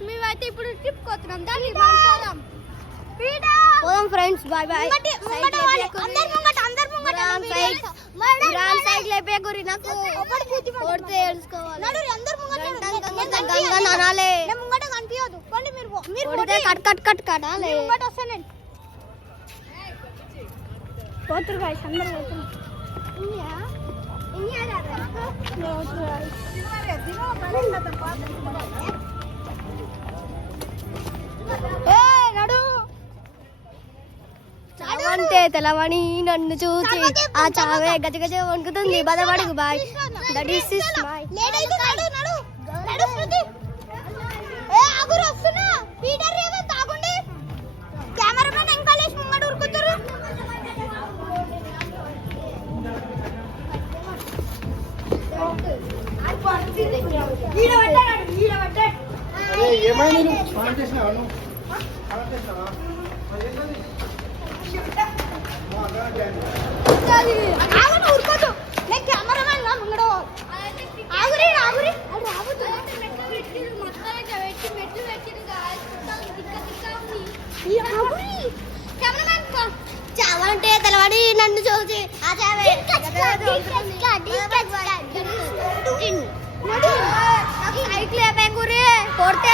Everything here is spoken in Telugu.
మేమైతే ఇప్పుడు ట్రిప్ కోతున్నాం దాన్ని పోదాం ఫ్రెండ్స్ బాయ్ బాయ్ గ్రాండ్ సైడ్ లేపే గురి నాకు కొడితే ఏడుచుకోవాలి అనాలే కొడితే కట్ కట్ కట్ కటాలే పోతురు గాయ్స్ అందరూ పోతురు అంటే తెలవని నన్ను చూసి ఆ చావే గజ గజ వణుకుతుంది బదబడుగు బాయ్ దట్ ఈస్ మై కెమెరామెన్ ఎంకలేష్ ముంగడు ఉరుకుతురు ఏమైనా స్నానం చేసినావా నువ్వు స్నానం చేసినావా చావంటే తెలవాడి నన్ను చూసి సైకిల్ కొడితే